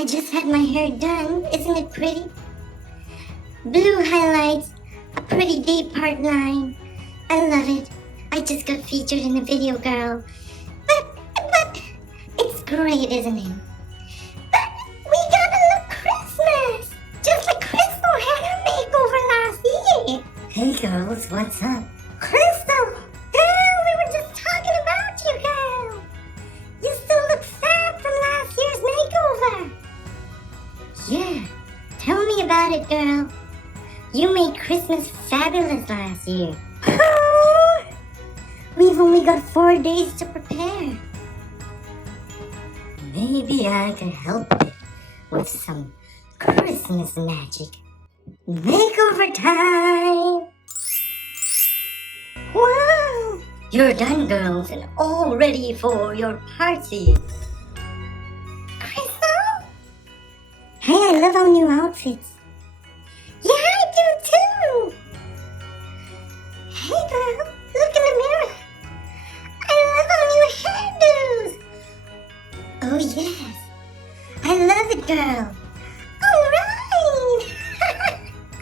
I just had my hair done. Isn't it pretty? Blue highlights, a pretty deep part line. I love it. I just got featured in a video, girl. But it's great, isn't it? But we gotta look Christmas, just like Crystal had her makeover last year. Hey girls, what's up? Crystal, girl, we were just talking about you, girl. You still look fab from last year's makeover. Yeah, tell me about it, girl. You made Christmas fabulous last year. We've only got 4 days to prepare. Maybe I could help it with some Christmas magic. Makeover time! Wow! You're done, girls, and all ready for your party. Crystal? Hey, I love our new outfits. Yeah, I do too! Hey girl, look in the mirror. I love our new hairdos. Oh yes, I love it, girl. Alright!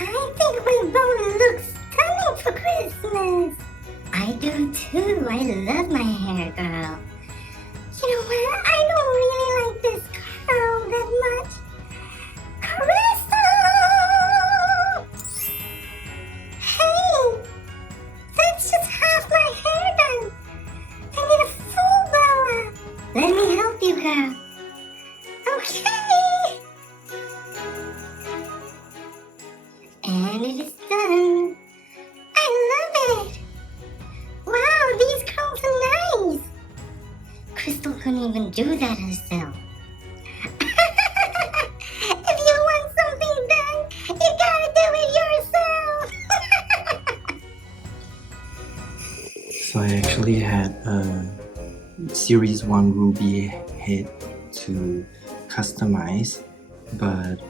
I think we both look stunning for Christmas. I do too. I love my hair, girl. You know what? I don't really like this curl that much. Crystal! Hey! That's just half my hair done. I need a full blow up. Let me help you, girl. Okay. And it is done. I love it. Wow, these curls are nice. Crystal couldn't even do that herself. If you want something done, you gotta do it yourself. So I actually had a Series 1 Ruby head to customize, but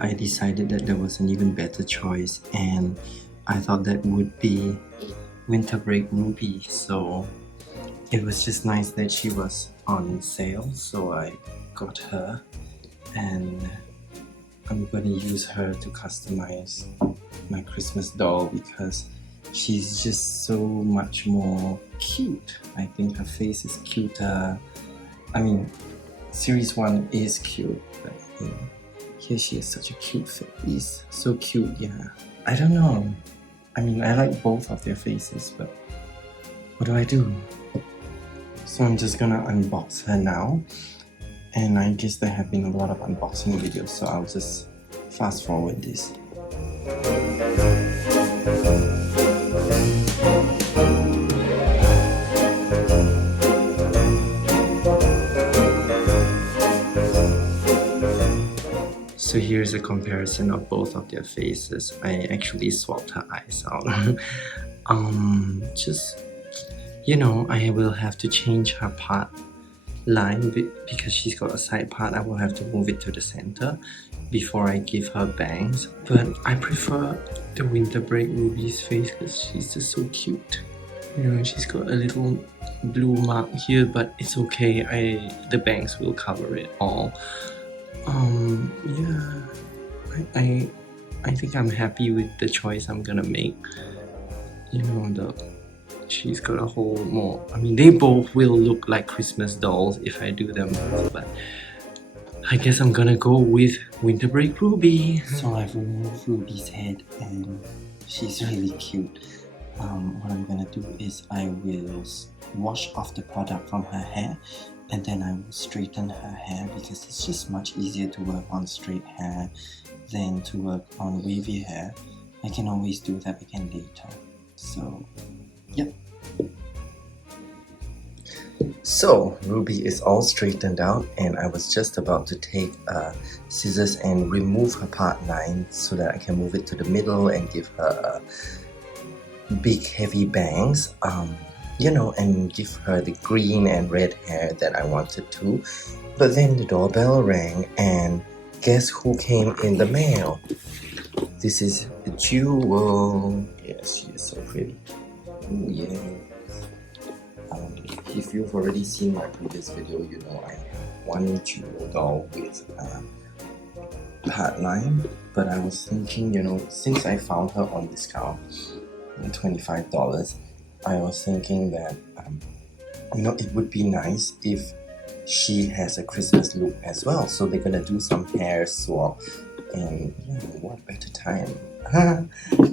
I decided that there was an even better choice, and I thought that would be Winter Break Ruby. So it was just nice that she was on sale, so I got her, and I'm gonna use her to customize my Christmas doll because she's just so much more cute. I think her face is cuter. I mean, Series 1 is cute, but you know, here she has such a cute face. So cute, yeah. I don't know. I mean, I like both of their faces, but what do I do? So I'm just gonna unbox her now. And I guess there have been a lot of unboxing videos, so I'll just fast forward this. So here's a comparison of both of their faces. I actually swapped her eyes out. Just, you know, I will have to change her part line because she's got a side part. I will have to move it to the center before I give her bangs. But I prefer the Winter Break Ruby's face because she's just so cute. You know, she's got a little blue mark here, but it's okay. The bangs will cover it all. Yeah, I think I'm happy with the choice I'm gonna make. You know, she's got a whole more. I mean, they both will look like Christmas dolls if I do them, but I guess I'm gonna go with Winter Break Ruby. So I've removed Ruby's head and she's really cute. What I'm gonna do is I will wash off the product from her hair, and then I will straighten her hair because it's just much easier to work on straight hair than to work on wavy hair. I can always do that again later. So, yep. So, Ruby is all straightened out, and I was just about to take scissors and remove her part line so that I can move it to the middle and give her big heavy bangs. You know, and give her the green and red hair that I wanted to. But then the doorbell rang, and guess who came in the mail? This is Jewel. Yes, she is so pretty. Ooh, yeah. If you've already seen my previous video, you know I have one jewel doll with heart line, but I was thinking, since I found her on discount, $25, I was thinking that it would be nice if she has a Christmas look as well. So they're gonna do some hair swap, and what better time?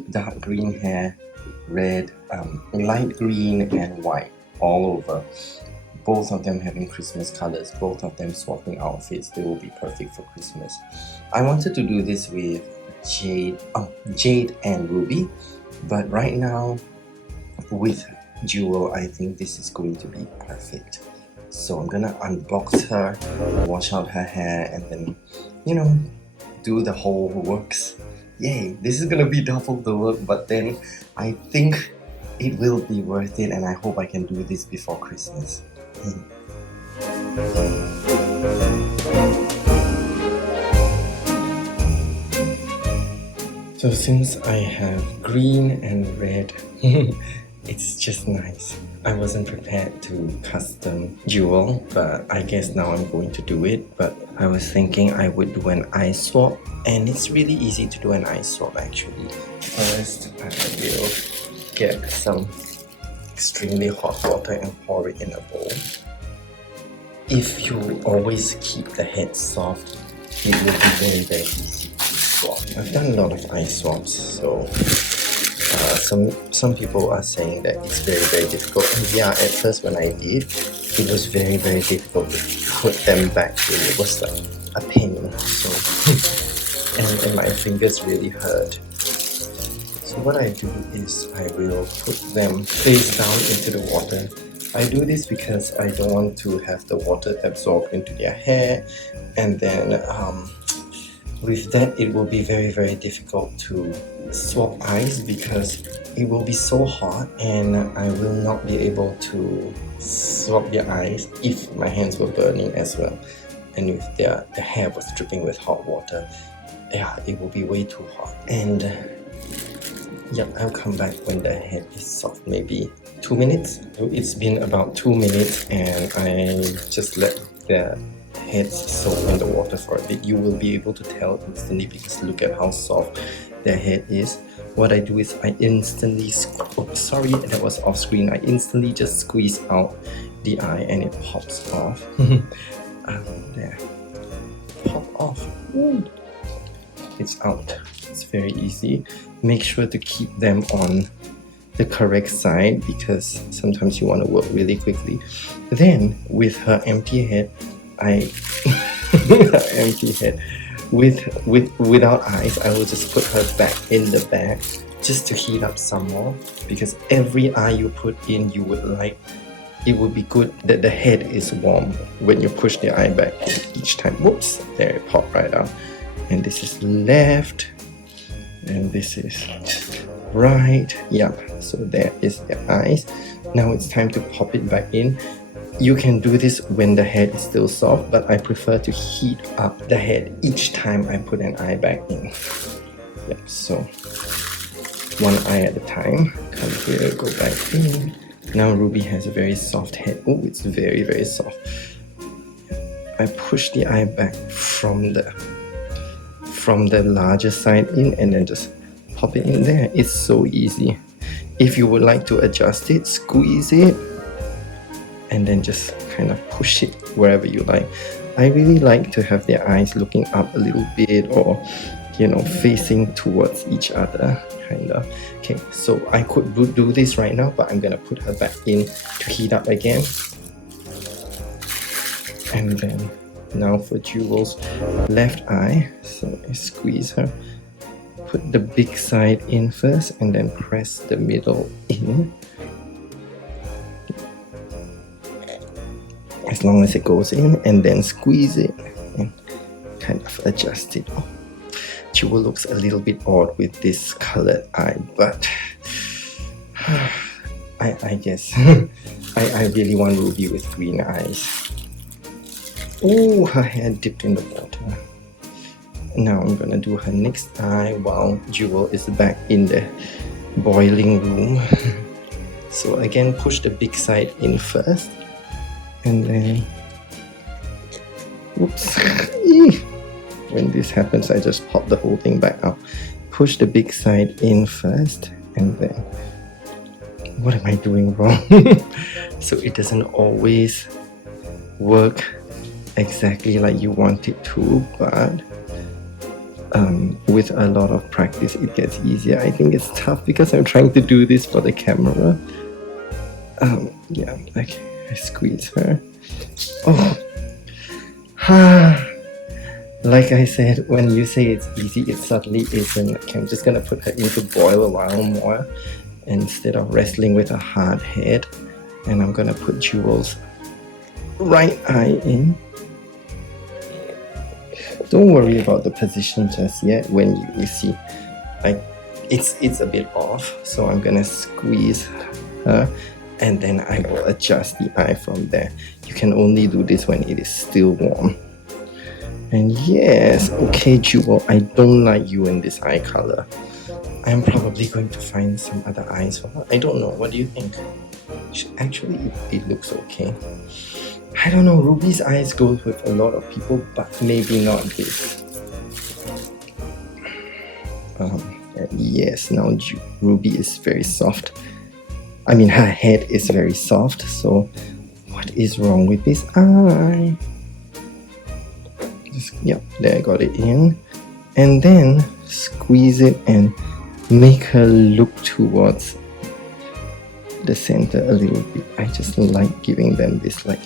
Dark green hair, red, light green and white all over. Both of them having Christmas colors, both of them swapping outfits. They will be perfect for Christmas. I wanted to do this with Jade and Ruby, but right now with Jewel, I think this is going to be perfect. So I'm gonna unbox her, wash out her hair, and then, do the whole works. Yay, this is gonna be double the work, but then I think it will be worth it, and I hope I can do this before Christmas. So since I have green and red, it's just nice. I wasn't prepared to custom Jewel, but I guess now I'm going to do it. But I was thinking I would do an eye swap, and it's really easy to do an eye swap actually. First, I will get some extremely hot water and pour it in a bowl. If you always keep the head soft, it will be very, very easy to swap. I've done a lot of eye swaps, so some people are saying that it's very, very difficult. And yeah, at first when I did, it was very, very difficult to put them back in. It was like a pain. So and my fingers really hurt. So what I do is I will put them face down into the water. I do this because I don't want to have the water absorb into their hair, and then with that it will be very, very difficult to swap eyes because it will be so hot and I will not be able to swap their eyes if my hands were burning as well, and if the hair was dripping with hot water. Yeah, it will be way too hot. And yeah, I'll come back when the head is soft, maybe 2 minutes. It's been about 2 minutes and I just let the heads soak in the water for a bit. You will be able to tell instantly because look at how soft their head is. What I do is I instantly, sorry, that was off screen. I instantly just squeeze out the eye and it pops off. There, pop off. It's out. It's very easy. Make sure to keep them on the correct side because sometimes you want to work really quickly. Then with her empty head, empty head without eyes, I will just put her back in the bag just to heat up some more, because every eye you put in, you would like, it would be good that the head is warm when you push the eye back each time. Whoops, there it popped right out. And this is left and this is right. Yep, so there is the eyes. Now it's time to pop it back in. You can do this when the head is still soft, but I prefer to heat up the head each time I put an eye back in. Yep, so one eye at a time. Come here, go back in. Now Ruby has a very soft head. Oh, it's very, very soft. I push the eye back from the larger side in and then just pop it in there. It's so easy. If you would like to adjust it, squeeze it and then just kind of push it wherever you like. I really like to have their eyes looking up a little bit or facing towards each other, kind of. Okay, so I could do this right now, but I'm gonna put her back in to heat up again. And then now for Jewel's left eye, so I squeeze her, put the big side in first and then press the middle in. As long as it goes in, and then squeeze it and kind of adjust it. Oh, Jewel looks a little bit odd with this colored eye, but I guess I really want Ruby with green eyes. Oh, her hair dipped in the water. Now I'm gonna do her next eye while Jewel is back in the boiling room. So again, push the big side in first and then Oops. When this happens, I just pop the whole thing back up. Push the big side in first, and then what am I doing wrong? So it doesn't always work exactly like you want it to, but with a lot of practice it gets easier. I think it's tough because I'm trying to do this for the camera. Yeah, like I squeeze her. Oh. Like I said, when you say it's easy, it certainly isn't. Okay, I'm just gonna put her into boil a while more instead of wrestling with a hard head. And I'm gonna put Jewel's right eye in. Don't worry about the position just yet. When you see, it's a bit off, so I'm gonna squeeze her, and then I will adjust the eye from there. You can only do this when it is still warm. And yes, okay, Jewel, I don't like you in this eye color. I'm probably going to find some other eyes for her. I don't know. What do you think? Actually, it looks okay. I don't know. Ruby's eyes go with a lot of people, but maybe not this. Yes, now Ruby is very soft. I mean, her head is very soft. So, what is wrong with this eye? Yep, there, I got it in. And then squeeze it and make her look towards the center a little bit. I just like giving them this, like,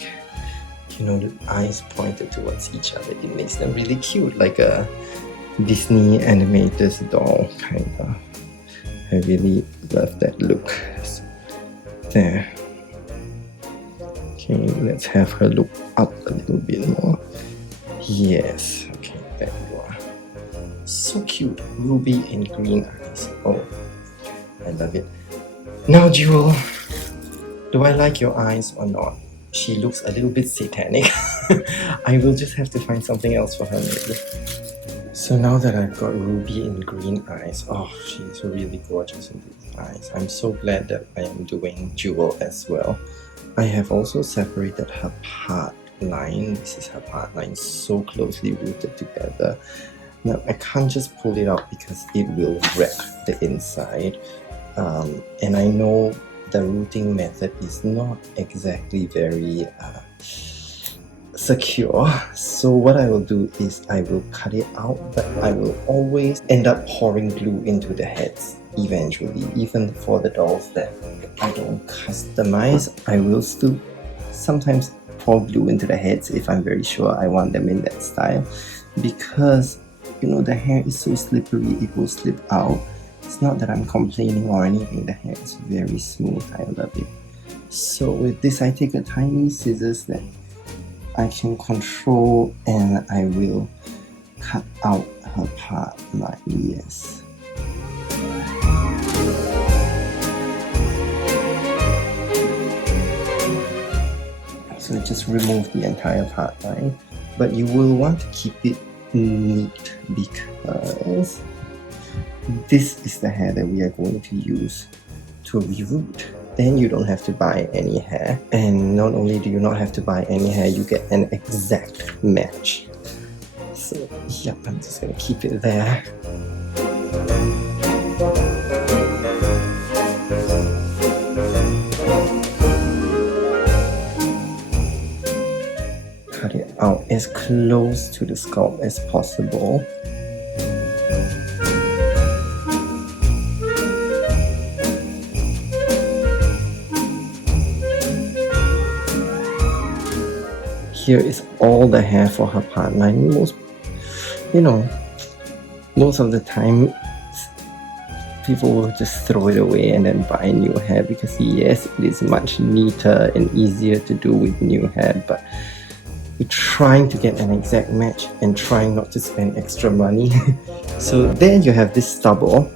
you know, the eyes pointed towards each other. It makes them really cute, like a Disney animator's doll, kind of. I really love that look. So, there. Okay, let's have her look up a little bit more. Yes, okay, there you are. So cute, ruby and green eyes. Oh, I love it. Now, Jewel, do I like your eyes or not? She looks a little bit satanic. I will just have to find something else for her maybe. So now that I've got ruby and green eyes, oh, she's really gorgeous in these eyes. I'm so glad that I am doing Jewel as well. I have also separated her part line. This is her part line, so closely rooted together. Now I can't just pull it out because it will wreck the inside, and I know the rooting method is not exactly very secure. So what I will do is I will cut it out, but I will always end up pouring glue into the heads eventually. Even for the dolls that I don't customize, I will still sometimes pour glue into the heads if I'm very sure I want them in that style, because you know the hair is so slippery, it will slip out. It's not that I'm complaining or anything, the hair is very smooth. I love it. So with this, I take a tiny scissors that I can control and I will cut out her part like this. So just remove the entire part line, but you will want to keep it neat because this is the hair that we are going to use to reroot. Then you don't have to buy any hair, and not only do you not have to buy any hair, you get an exact match. So yep, I'm just gonna keep it there. Cut it out as close to the scalp as possible. Here is all the hair for her part line. Most of the time people will just throw it away and then buy new hair because yes, it is much neater and easier to do with new hair, but we're trying to get an exact match and trying not to spend extra money. So then you have this stubble,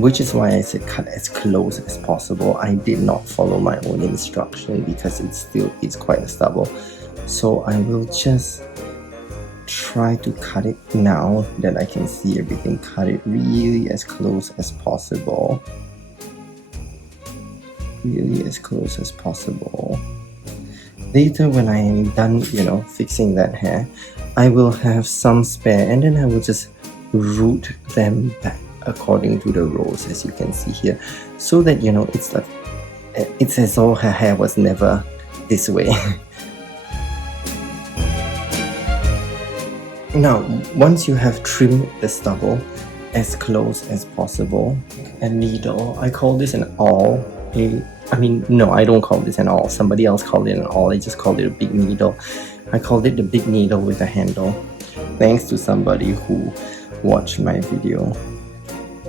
which is why I said cut as close as possible. I did not follow my own instruction because it's quite a stubble. So I will just try to cut it now that I can see everything. Cut it really as close as possible. Really as close as possible. Later when I am done, fixing that hair, I will have some spare and then I will just root them back according to the rows, as you can see here, so that it's as though her hair was never this way. Now, once you have trimmed the stubble as close as possible, a needle, I call this an awl. No, I don't call this an awl. Somebody else called it an awl. I just called it a big needle. I called it the big needle with a handle, thanks to somebody who watched my video.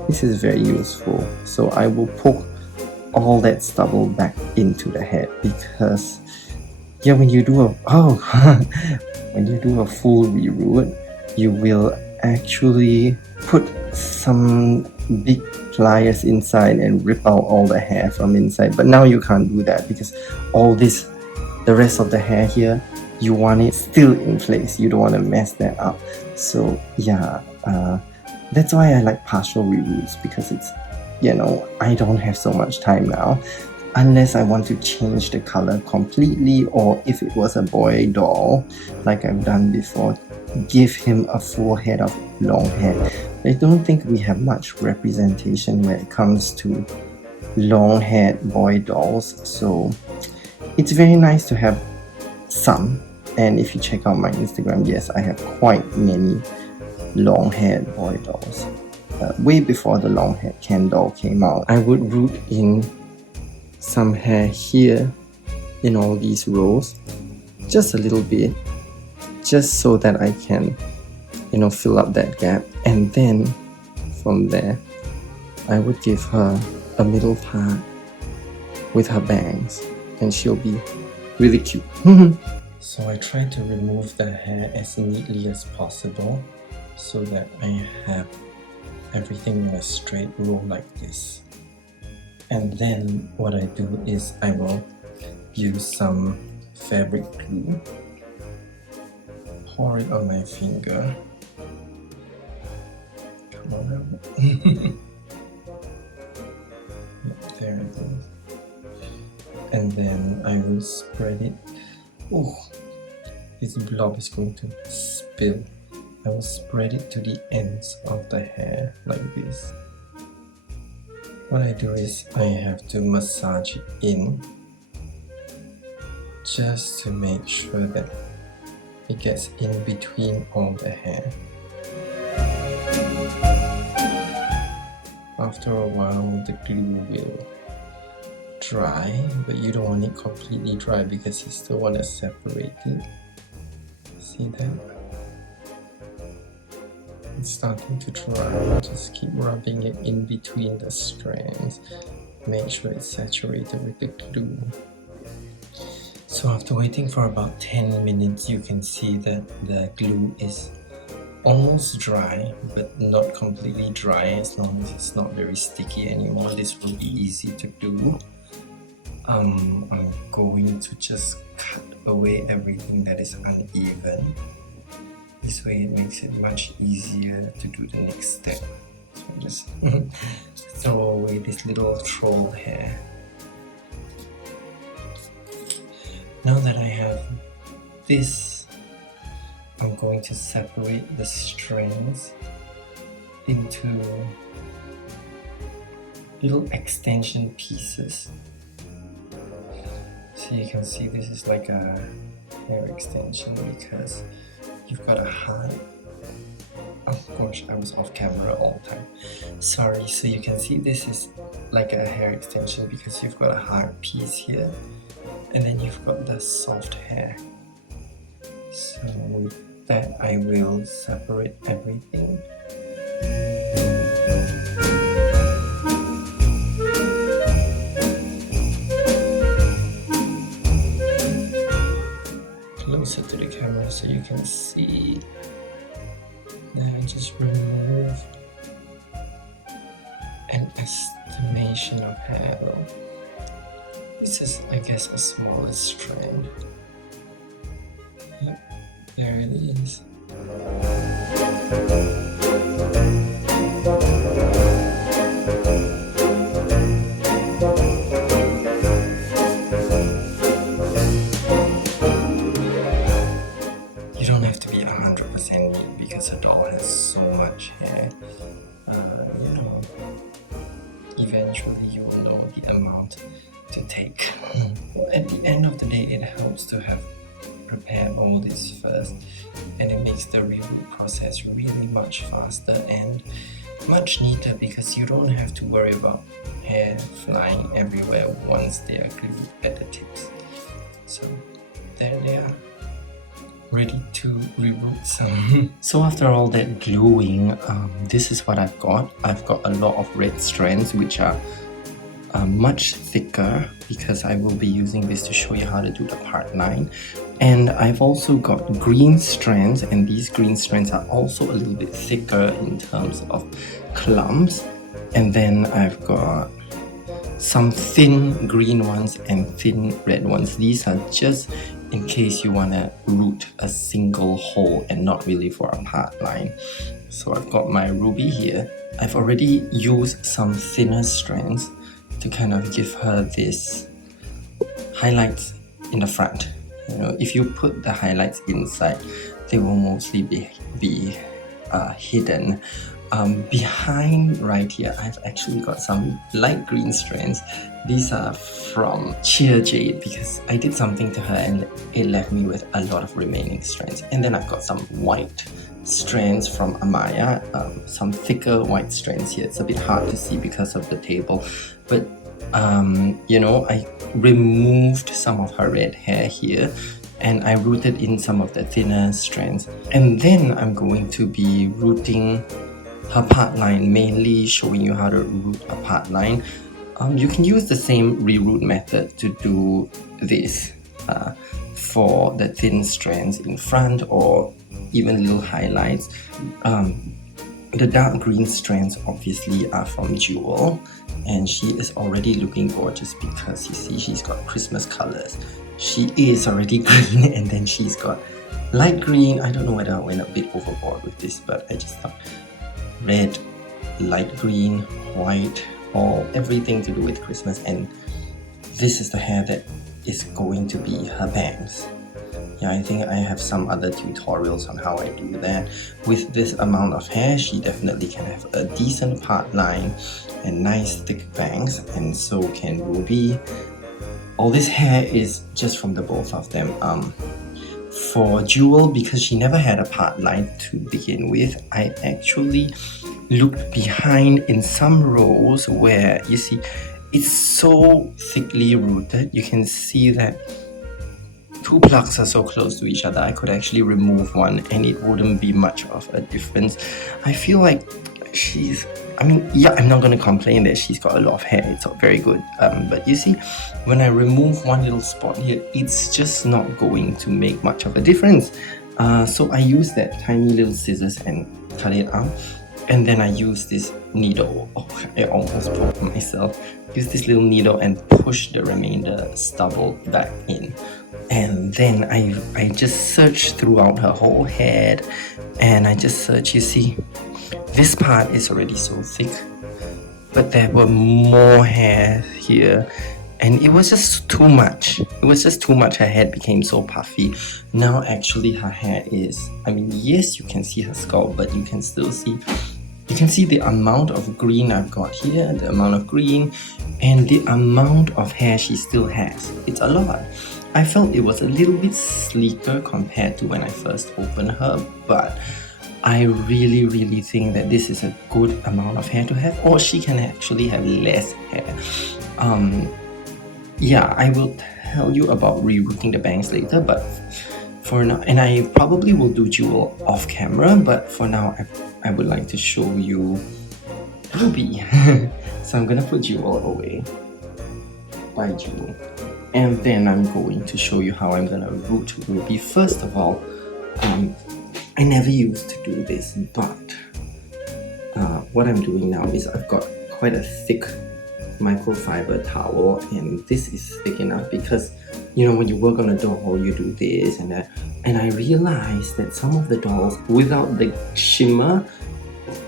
This is very useful. So I will poke all that stubble back into the head, because when you do when you do a full reroot, you will actually put some big pliers inside and rip out all the hair from inside. But now you can't do that, because the rest of the hair here, you want it still in place. You don't want to mess that up. So that's why I like partial reroots, because it's, I don't have so much time now. Unless I want to change the color completely, or if it was a boy doll, like I've done before, give him a full head of long hair. I don't think we have much representation when it comes to long-haired boy dolls, so it's very nice to have some. And if you check out my Instagram, yes, I have quite many long-haired boy dolls. Way before the long-haired Ken doll came out, I would root in some hair here in all these rows, just a little bit, just so that I can fill up that gap. And then from there I would give her a middle part with her bangs, and she'll be really cute. So I try to remove the hair as neatly as possible, so that I have everything in a straight row like this. And then what I do is I will use some fabric glue, pour it on my finger. Come on. There it is. And then I will spread it. Oh, this blob is going to spill. I will spread it to the ends of the hair like this. What I do is I have to massage it in, just to make sure that it gets in between all the hair. After a while, the glue will dry, but you don't want it completely dry because you still want to separate it. See that? It's starting to dry. Just keep rubbing it in between the strands. Make sure it's saturated with the glue. So after waiting for about 10 minutes, you can see that the glue is almost dry, but not completely dry. As long as it's not very sticky anymore, this will be easy to do. I'm going to just cut away everything that is uneven. This way it makes it much easier to do the next step. So I just throw away this little troll hair. Now that I have this, I'm going to separate the strands into little extension pieces. So you can see this is like a hair extension because you've got a hard... Oh gosh, I was off camera all the time. Sorry, so you can see this is like a hair extension because you've got a hard piece here and then you've got the soft hair. So with that I will separate everything. Closer to the camera so you can see. Then I just remove an estimation of hair. This is, I guess, a smallest strand. Yep, there it is. have to be 100% neat because a doll has so much hair. You know, eventually you will know the amount to take. At the end of the day, it helps to have prepared all this first, and it makes the reroot process really much faster and much neater because you don't have to worry about hair flying everywhere once they are glued at the tips. So there they are, ready to reroot some. So after all that gluing, this is what I've got. I've got a lot of red strands which are much thicker because I will be using this to show you how to do the part 9. And I've also got green strands, and these green strands are also a little bit thicker in terms of clumps. And then I've got some thin green ones and thin red ones. These are just in case you want to root a single hole and not really for a part line. So I've got my ruby here. I've already used some thinner strands to kind of give her this highlights in the front. You know, if you put the highlights inside, they will mostly be hidden. Behind right here, I've actually got some light green strands. These are from sheer jade because I did something to her and it left me with a lot of remaining strands. And then I've got some white strands from Amaya, some thicker white strands here. It's a bit hard to see because of the table, but you know, I removed some of her red hair here and I rooted in some of the thinner strands. And then I'm going to be rooting her part line, mainly showing you how to root a part line. You can use the same reroot method to do this for the thin strands in front or even little highlights. The dark green strands obviously are from Jewel, and she is already looking gorgeous because you see she's got Christmas colors. She is already green and then she's got light green. I don't know whether I went a bit overboard with this, but I just thought red, light green, white, everything to do with Christmas. And this is the hair that is going to be her bangs. Yeah, I think I have some other tutorials on how I do that. With this amount of hair, she definitely can have a decent part line and nice thick bangs, and so can Ruby. All this hair is just from the both of them. For Jewel, because she never had a part line to begin with, I actually looked behind in some rows where you see it's so thickly rooted. You can see that two plugs are so close to each other. I could actually remove one and it wouldn't be much of a difference. I feel like I'm not going to complain that she's got a lot of hair. It's very good. But you see, when I remove one little spot here, it's just not going to make much of a difference. So I use that tiny little scissors and cut it out. And then I use this needle. Oh, I almost broke myself. Use this little needle and push the remainder stubble back in. And then I just search throughout her whole head, and I just search. You see, this part is already so thick, but there were more hair here, and it was just too much. It was just too much. Her head became so puffy. Now actually her hair is, yes, you can see her scalp, but you can still see, you can see the amount of green I've got here, the amount of green, and the amount of hair she still has. It's a lot. I felt it was a little bit sleeker compared to when I first opened her, but I really think that this is a good amount of hair to have, or she can actually have less hair. Yeah, I will tell you about rerooting the bangs later, but for now, and I probably will do Jewel off camera, but for now I would like to show you Ruby. So I'm gonna put Jewel away. Bye, Jewel. And then I'm going to show you how I'm gonna root Ruby. First of all, I never used to do this, but what I'm doing now is I've got quite a thick microfiber towel, and this is thick enough because, you know, when you work on a doll, you do this and that. And I realized that some of the dolls, without the shimmer,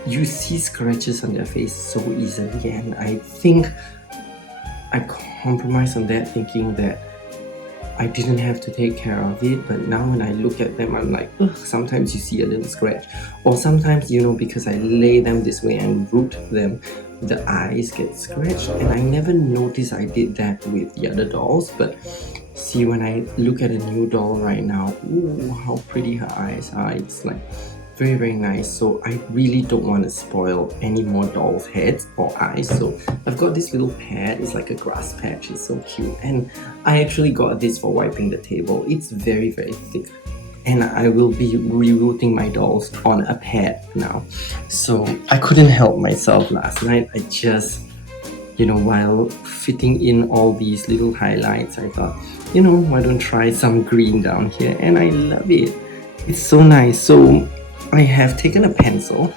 you see scratches on their face so easily, and I think I compromised on that, thinking that I didn't have to take care of it, but now when I look at them, I'm like, ugh, sometimes you see a little scratch. Or sometimes, you know, because I lay them this way and root them, the eyes get scratched. And I never noticed I did that with the other dolls, but see, when I look at a new doll right now, ooh, how pretty her eyes are. It's like very, very nice. So I really don't want to spoil any more dolls' heads or eyes. So I've got this little pad. It's like a grass patch. It's so cute. And I actually got this for wiping the table. It's very, very thick. And I will be rerooting my dolls on a pad now. So I couldn't help myself last night. I just, you know, while fitting in all these little highlights, I thought, you know, why don't try some green down here? And I love it. It's so nice. So I have taken a pencil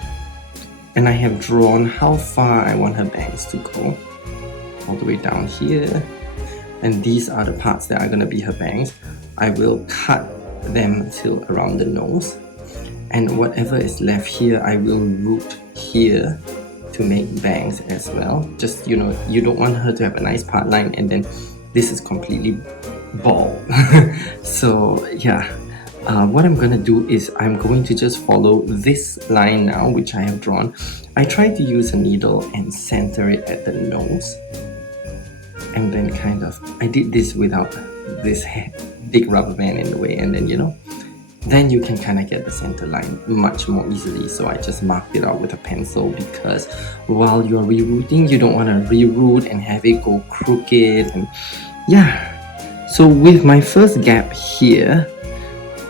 and I have drawn how far I want her bangs to go, all the way down here. And these are the parts that are going to be her bangs. I will cut them till around the nose, and whatever is left here I will root here to make bangs as well. Just, you know, you don't want her to have a nice part line and then this is completely bald. So yeah, what I'm gonna do is I'm going to just follow this line now, which I have drawn. I tried to use a needle and center it at the nose, and then kind of, I did this without this big rubber band in the way, and then, you know, then you can kind of get the center line much more easily. So I just marked it out with a pencil, because while you're rerooting, you don't want to reroot and have it go crooked. And yeah, so with my first gap here,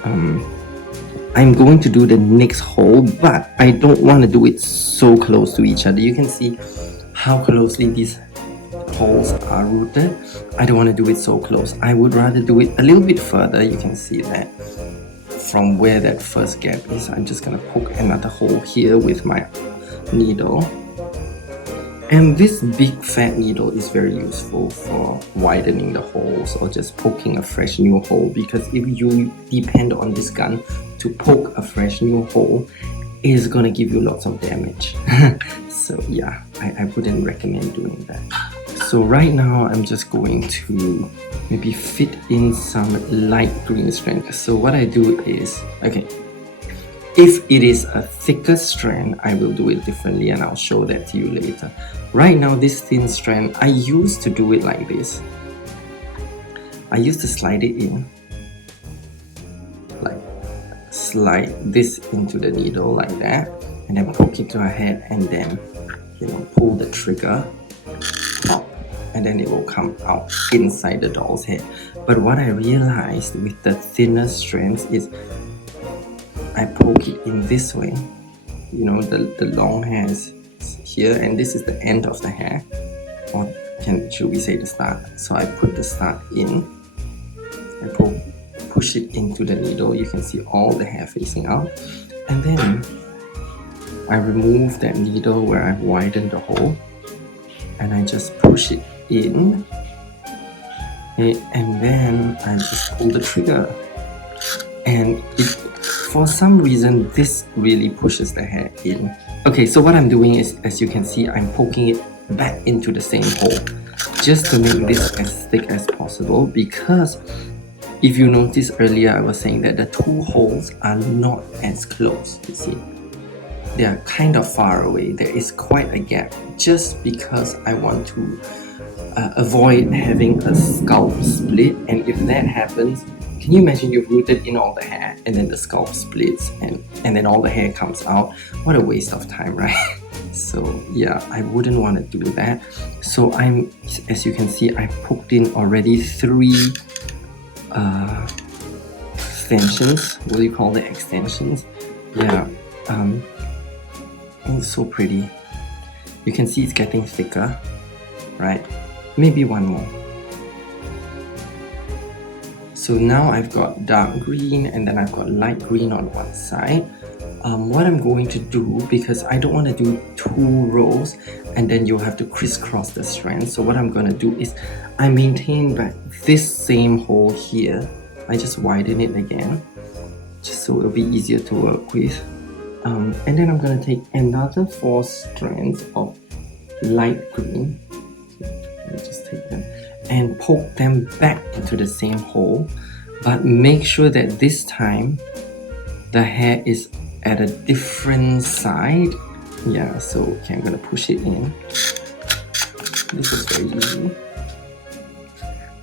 I'm going to do the next hole, but I don't want to do it so close to each other. You can see how closely these holes are rooted. I don't want to do it so close. I would rather do it a little bit further. You can see that from where that first gap is. I'm just going to poke another hole here with my needle. And this big fat needle is very useful for widening the holes or just poking a fresh new hole, because if you depend on this gun to poke a fresh new hole, it is gonna give you lots of damage. So yeah, I wouldn't recommend doing that. So right now I'm just going to maybe fit in some light green strand. So what I do is, okay, if it is a thicker strand, I will do it differently and I'll show that to you later. Right now, this thin strand, I used to do it like this. I used to slide it in, like slide this into the needle like that, and then poke it to her head, and then, you know, pull the trigger up, and then it will come out inside the doll's head. But what I realized with the thinner strands is I poke it in this way. You know, the long hair is here, and this is the end of the hair, or should we say the start? So I put the start in, I push it into the needle. You can see all the hair facing out, and then I remove that needle where I've widened the hole, and I just push it in, and then I just pull the trigger, and for some reason this really pushes the hair in. Okay, so what I'm doing is, as you can see, I'm poking it back into the same hole just to make this as thick as possible, because if you noticed earlier, I was saying that the two holes are not as close. You see, they are kind of far away. There is quite a gap, just because I want to avoid having a scalp split. And if that happens, can you imagine you've rooted in all the hair and then the scalp splits and then all the hair comes out? What a waste of time, right? So yeah, I wouldn't want to do that. So as you can see, I poked in already 3 extensions. What do you call the extensions? Yeah, it's so pretty. You can see it's getting thicker, right? Maybe one more. So now I've got dark green and then I've got light green on one side. What I'm going to do, because I don't want to do 2 rows and then you'll have to crisscross the strands. So what I'm going to do is I maintain back this same hole here. I just widen it again, just so it'll be easier to work with. And then I'm going to take another 4 strands of light green. Let me just take them. and poke them back into the same hole, but make sure that this time the hair is at a different side. Yeah, so okay, I'm gonna push it in. This is very easy.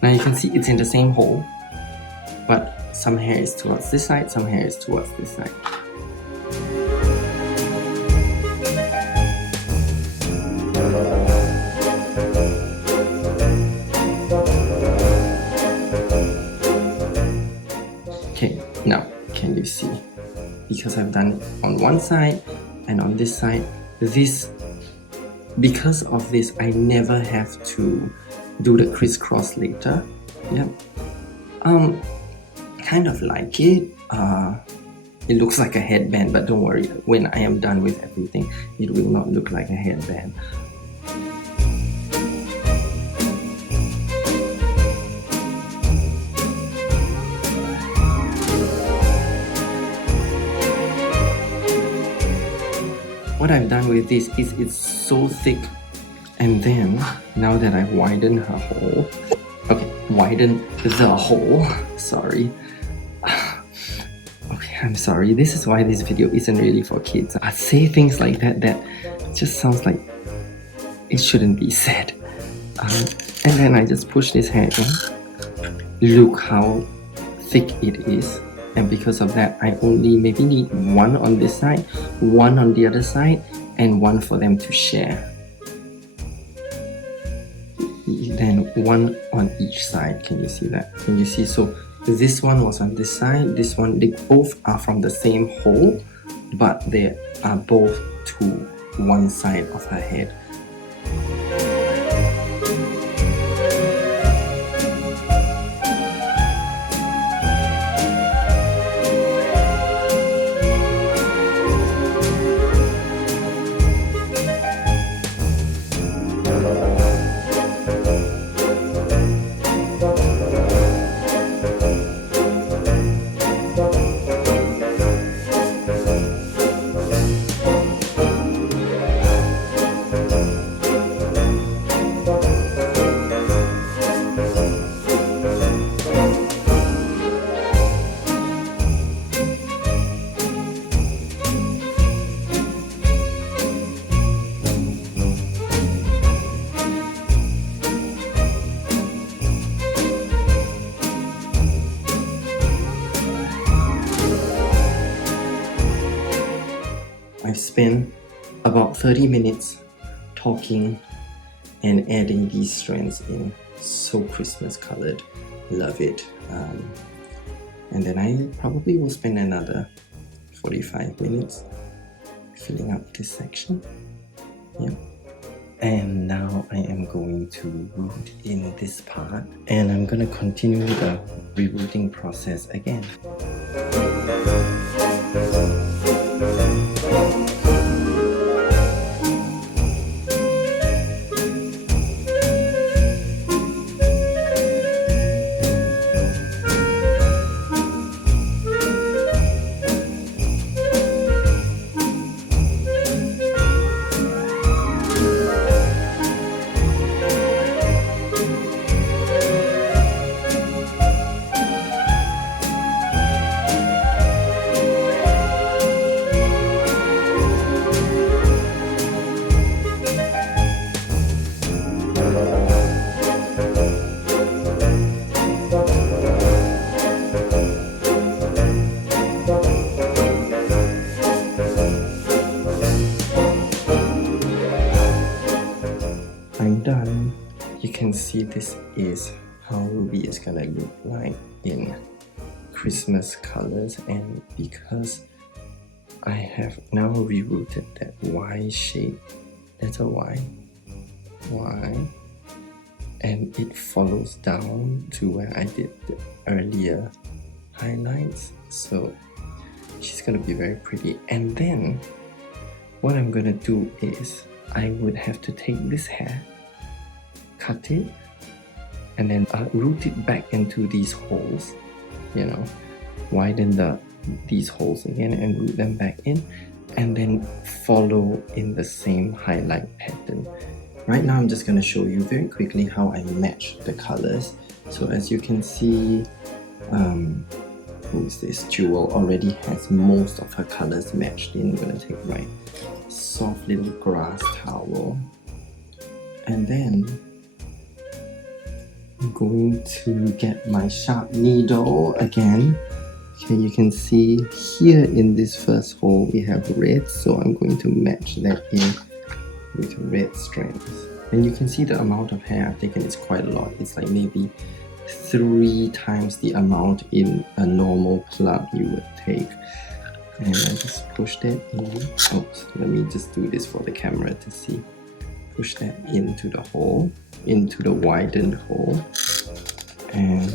Now you can see it's in the same hole, but some hair is towards this side, some hair is towards this side. Okay, now can you see? Because I've done it on one side and on this side, because of this, I never have to do the crisscross later. Yep. Kind of like it. It looks like a headband, but don't worry, when I am done with everything, it will not look like a headband. What I've done with this is it's so thick, and then now that I've widened her hole, widened the hole, sorry. Okay, I'm sorry, this is why this video isn't really for kids. I say things like that just sounds like it shouldn't be said. And then I just push this hair in. Look how thick it is. And because of that, I only maybe need one on this side, one on the other side, and one for them to share. Then one on each side. Can you see that? Can you see? So this one was on this side, this one, they both are from the same hole, but they are both to one side of her head. I've spent about 30 minutes talking and adding these strands in. So Christmas colored, love it. And then I probably will spend another 45 minutes filling up this section. Yep. And now I am going to root in this part, and I'm gonna continue the rerooting process again. I'm done. You can see this is how Ruby is gonna look like in Christmas colors, and because I have now rerooted that Y shape, letter Y, and it follows down to where I did the earlier highlights, so she's gonna be very pretty. And then what I'm gonna do is I would have to take this hair, cut it, and then root it back into these holes, you know, widen these holes again and root them back in, and then follow in the same highlight pattern. Right now I'm just going to show you very quickly how I match the colors. So as you can see, who's this? Jewel already has most of her colors matched in. I'm going to take my soft little grass towel, and then I'm going to get my sharp needle again. Okay, you can see here in this first hole we have red, so I'm going to match that in with red strands. And you can see the amount of hair I've taken is quite a lot. It's like maybe 3 times the amount in a normal plug you would take. And I just push that in. Oops, let me just do this for the camera to see. Push that into the hole, into the widened hole. And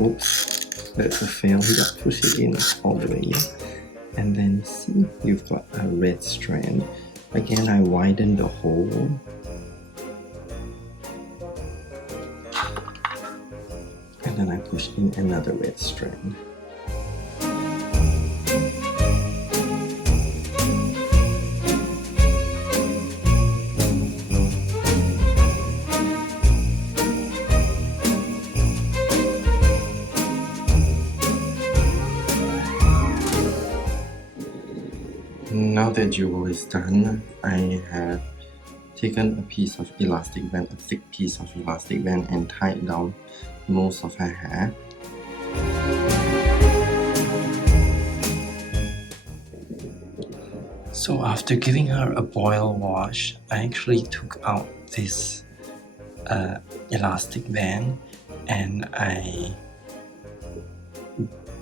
oops, that's a fail. You got to push it in all the way in. And then see, you've got a red strand. Again, I widen the hole. And then I push in another red strand. Now that jewel is done, I have taken a piece of elastic band, a thick piece of elastic band, and tied down most of her hair. So after giving her a boil wash, I actually took out this elastic band and I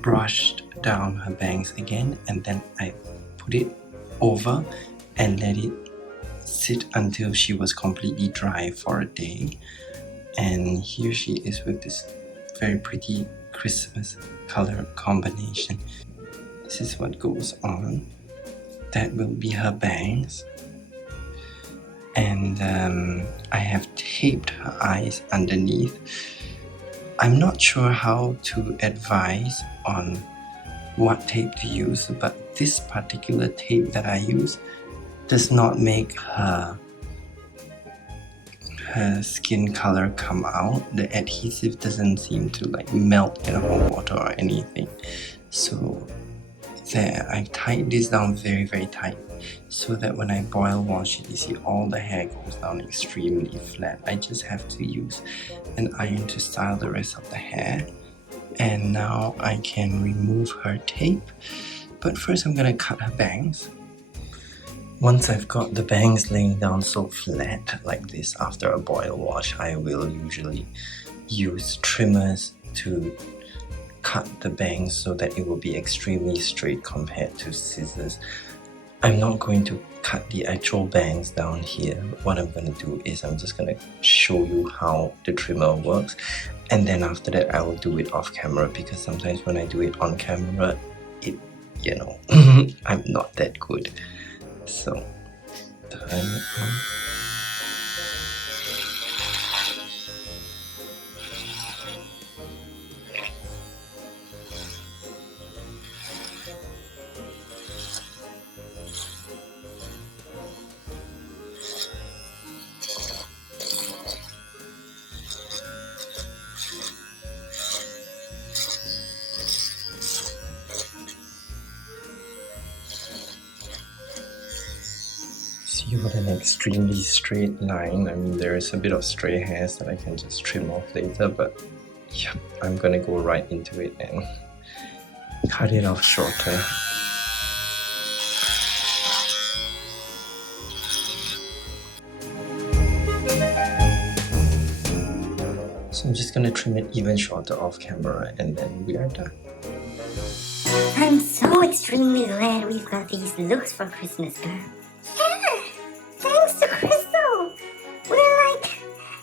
brushed down her bangs again, and then I put it over and let it sit until she was completely dry for a day. And here she is with this very pretty Christmas color combination. This is what goes on. That will be her bangs. And I have taped her eyes underneath. I'm not sure how to advise on what tape to use, but this particular tape that I use does not make her skin color come out. The adhesive doesn't seem to like melt in hot water or anything. So there, I tied this down very tight so that when I boil wash it, you see all the hair goes down extremely flat. I just have to use an iron to style the rest of the hair. And now I can remove her tape, but first I'm gonna cut her bangs. Once I've got the bangs laying down so flat like this after a boil wash, I will usually use trimmers to cut the bangs so that it will be extremely straight compared to scissors. I'm not going to cut the actual bangs down here. What I'm going to do is I'm just going to show you how the trimmer works, and then after that I will do it off camera, because sometimes when I do it on camera, it, you know, I'm not that good. So turn it on. See what an extremely straight line. I mean, there is a bit of stray hairs that I can just trim off later, but yeah, I'm gonna go right into it and cut it off shorter. So I'm just gonna trim it even shorter off camera, and then we are done. I'm so extremely glad we've got these looks for Christmas, girl. Yeah, thanks to Crystal. We're like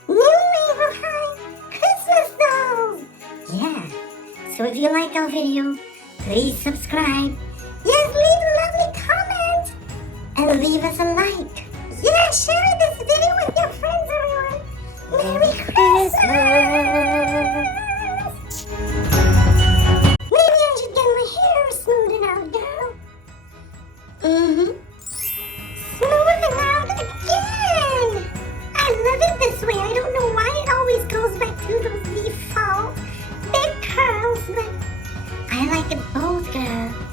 new neighborhood Christmas dolls. Yeah, so if you like our video, please subscribe. Yes, leave a lovely comment. And leave us a like. Yeah, share this video with your friends, everyone. Merry Christmas! Maybe I should get my hair smoothed out, girl. Smooth it out again! at both, girl.